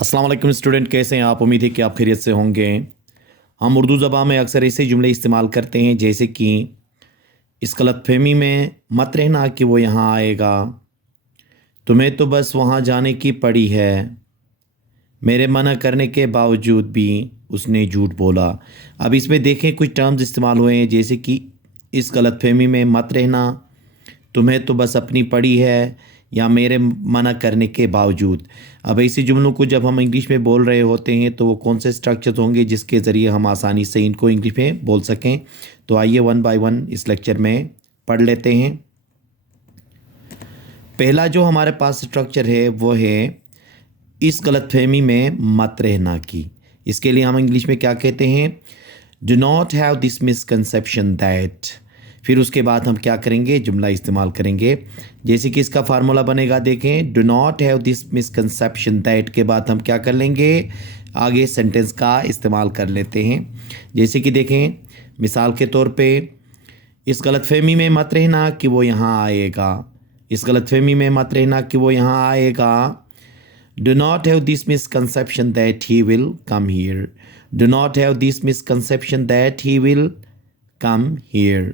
अस्सलाम वालेकुम स्टूडेंट, कैसे हैं आप? उम्मीद है कि आप खैरियत से होंगे। हम उर्दू ज़बान में अक्सर ऐसे जुमले इस्तेमाल करते हैं जैसे कि इस गलतफहमी में मत रहना कि वो यहाँ आएगा, तुम्हें तो बस वहाँ जाने की पड़ी है, मेरे मना करने के बावजूद भी उसने झूठ बोला। अब इसमें देखें कुछ टर्म्स इस्तेमाल हुए हैं जैसे कि इस गलतफहमी में मत रहना, तुम्हें तो बस अपनी पड़ी है, या मेरे मना करने के बावजूद। अब ऐसे जुमलों को जब हम इंग्लिश में बोल रहे होते हैं तो वो कौन से स्ट्रक्चर्स होंगे जिसके ज़रिए हम आसानी से इनको इंग्लिश में बोल सकें। तो आइए वन बाय वन इस लेक्चर में पढ़ लेते हैं। पहला जो हमारे पास स्ट्रक्चर है वो है इस गलतफहमी में मत रहना की। इसके लिए हम इंग्लिश में क्या कहते हैं? Do not have this misconception that. फिर उसके बाद हम क्या करेंगे? जुमला इस्तेमाल करेंगे। जैसे कि इसका फार्मूला बनेगा, देखें, do not have this misconception that के बाद हम क्या कर लेंगे? आगे सेंटेंस का इस्तेमाल कर लेते हैं। जैसे कि देखें, मिसाल के तौर पे, इस गलतफहमी में मत रहना कि वो यहाँ आएगा। इस गलतफहमी में मत रहना कि वो यहाँ आएगा। Do not have this misconception that he will come here. Do not have this misconception that he will come here.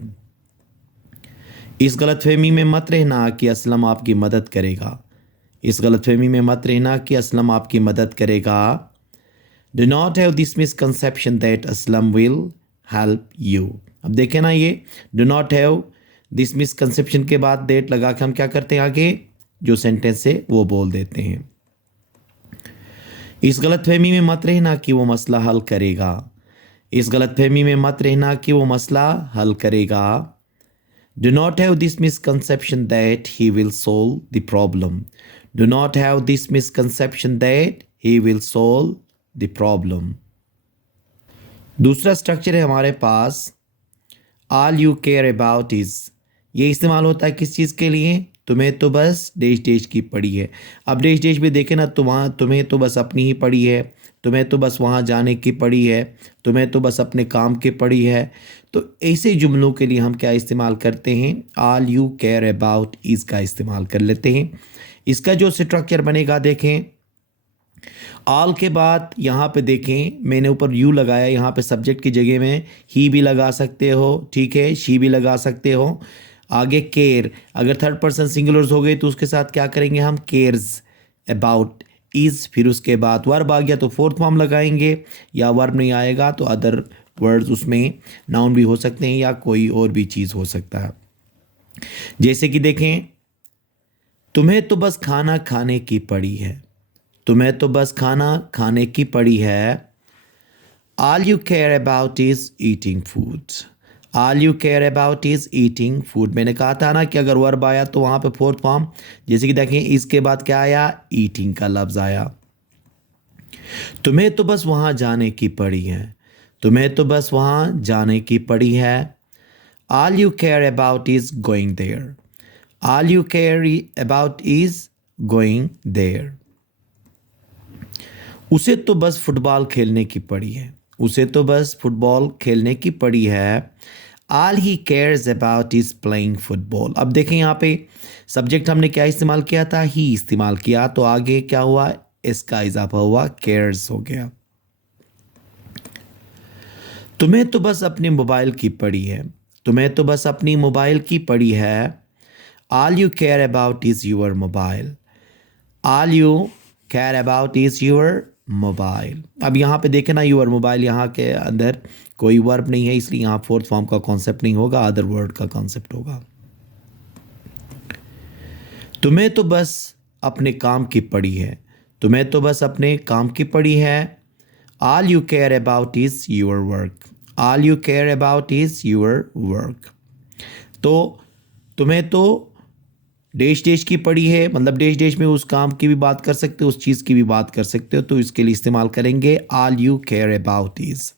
इस गलतफहमी में मत रहना कि असलम आपकी मदद करेगा। इस गलतफहमी में मत रहना कि असलम आपकी मदद करेगा। Do not have this misconception that Aslam will help you. अब देखें ना, ये do not have this misconception के बाद that लगा के हम क्या करते हैं? आगे जो सेंटेंस है वो बोल देते हैं। इस गलतफहमी में मत रहना कि वो मसला हल करेगा। इस गलतफहमी में मत रहना कि वो मसला हल करेगा। Do not have this misconception that he will solve the problem. Do not have this misconception that he will solve the problem. दूसरा स्ट्रक्चर है हमारे पास all you care about is। ये इस्तेमाल होता है किस चीज़ के लिए? तुम्हें तो बस देश देश की पड़ी है। अब देश देश में देखे ना, तुम्हें तो बस अपनी ही पड़ी है, तुम्हें तो बस वहाँ जाने की पड़ी है, तुम्हें तो बस अपने काम की पड़ी है। तो ऐसे जुमलों के लिए हम क्या इस्तेमाल करते हैं? All you care about is का इस्तेमाल कर लेते हैं। इसका जो स्ट्रक्चर बनेगा, देखें, ऑल के बाद यहाँ पे देखें मैंने ऊपर यू लगाया, यहाँ पे सब्जेक्ट की जगह में ही भी लगा सकते हो, ठीक है, शी भी लगा सकते हो। आगे केयर, अगर थर्ड पर्सन सिंगुलर्स हो गए तो उसके साथ क्या करेंगे हम? Cares about is. फिर उसके बाद वर्ब आ गया तो फोर्थ फॉर्म लगाएंगे, या वर्ब नहीं आएगा तो अदर वर्ड्स उसमें नाउन भी हो सकते हैं या कोई और भी चीज़ हो सकता है। जैसे कि देखें, तुम्हें तो बस खाना खाने की पड़ी है। तुम्हें तो बस खाना खाने की पड़ी है। All you care about is eating food. All you care about is eating food. मैंने कहा था ना कि अगर वर्ब आया तो वहाँ पे फोर्थ फॉर्म, जैसे कि देखें, इसके बाद क्या आया? ईटिंग का लफ्ज़ आया। तुम्हें तो बस वहाँ जाने की पड़ी है। तुम्हें तो बस वहाँ जाने की पड़ी है। All you care about is going there. All you care about is going there. उसे तो बस फुटबॉल खेलने की पड़ी है। उसे तो बस फुटबॉल खेलने की पड़ी है। All he cares about is playing football. अब देखें यहाँ पे सब्जेक्ट हमने क्या इस्तेमाल किया था? ही इस्तेमाल किया, तो आगे क्या हुआ? इसका इजाफा हुआ, केयर्स हो गया। तुम्हें तो बस अपने मोबाइल की पड़ी है। तुम्हें तो बस अपनी मोबाइल की पड़ी है। All you care about is your mobile. All you care about is your mobile. अब यहाँ पे देखें ना, यूर मोबाइल, यहाँ के अंदर कोई वर्ब नहीं है, इसलिए यहाँ फोर्थ फॉर्म का कॉन्सेप्ट नहीं होगा, अदर वर्ड का कॉन्सेप्ट होगा। तुम्हें तो बस अपने काम की पड़ी है। तुम्हें तो बस अपने काम की पड़ी है। All you care about is your work. All you care about is your work. तो तुम्हें तो देश देश की पड़ी है, मतलब देश देश में उस काम की भी बात कर सकते हो, उस चीज़ की भी बात कर सकते हो, तो इसके लिए इस्तेमाल करेंगे all you care about is.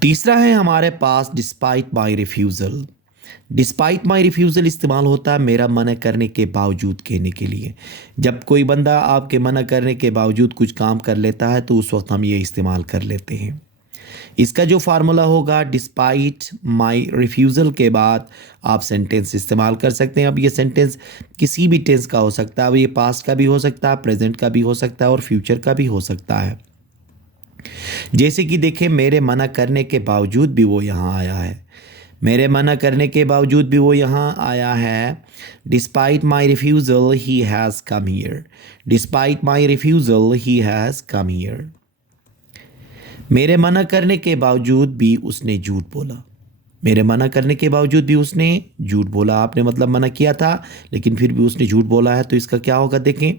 तीसरा है हमारे पास despite my refusal. Despite my refusal इस्तेमाल होता है मेरा मना करने के बावजूद कहने के लिए। जब कोई बंदा आपके मना करने के बावजूद कुछ काम कर लेता है तो उस वक्त हम ये इस्तेमाल कर लेते हैं। इसका जो फार्मूला होगा, डिस्पाइट माई रिफ्यूज़ल के बाद आप सेंटेंस इस्तेमाल कर सकते हैं। अब ये सेंटेंस किसी भी टेंस का हो सकता है। अब ये पास्ट का भी हो सकता है, प्रेजेंट का भी हो सकता है और फ्यूचर का भी हो सकता है। जैसे कि देखें, मेरे मना करने के बावजूद भी वो यहाँ आया है। मेरे मना करने के बावजूद भी वो यहाँ आया है। Despite my refusal he has come here. Despite my refusal he has come here. मेरे मना करने के बावजूद भी उसने झूठ बोला। मेरे मना करने के बावजूद भी उसने झूठ बोला। आपने मतलब मना किया था लेकिन फिर भी उसने झूठ बोला है, तो इसका क्या होगा देखें।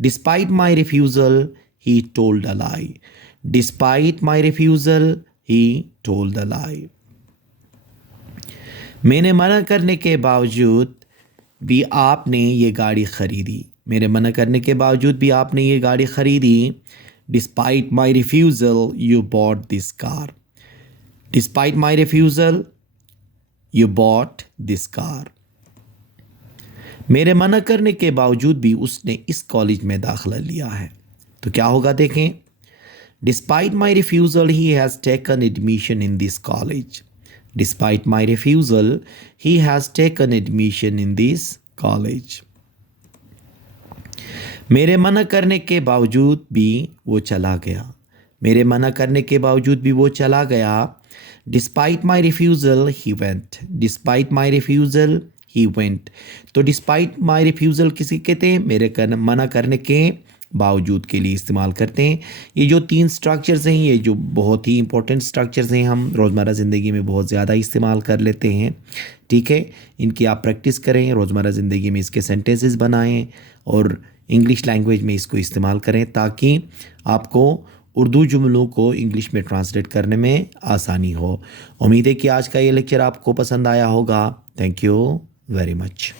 Despite my refusal he told a lie. Despite my refusal he told a lie. मैंने मना करने के बावजूद भी आपने ये गाड़ी ख़रीदी। मेरे मना करने के बावजूद भी आपने ये गाड़ी ख़रीदी। Despite my refusal, you bought this car. Despite my refusal, you bought this car. मेरे मना करने के बावजूद भी उसने इस कॉलेज में दाखिला लिया है। तो क्या होगा देखें। Despite my refusal, he has taken admission in this college. Despite my refusal, he has taken admission in this college. मेरे मना करने के बावजूद भी वो चला गया। मेरे मना करने के बावजूद भी वो चला गया। Despite my refusal he went. Despite my refusal he went. तो डिस्पाइट माई रिफ्यूज़ल किसी कहते हैं, मेरे मना करने के बावजूद के लिए इस्तेमाल करते हैं। ये जो 3 स्ट्रक्चर्स हैं, ये जो बहुत ही इंपॉर्टेंट स्ट्रक्चर्स हैं, हम रोज़मर्रा ज़िंदगी में बहुत ज़्यादा इस्तेमाल कर लेते हैं। ठीक है, इनकी आप प्रैक्टिस करें, रोज़मर्रा ज़िंदगी में इसके सेंटेंसेस बनाएं और इंग्लिश लैंग्वेज में इसको इस्तेमाल करें ताकि आपको उर्दू जुमलों को इंग्लिश में ट्रांसलेट करने में आसानी हो। उम्मीद है कि आज का ये लेक्चर आपको पसंद आया होगा। Thank you very much.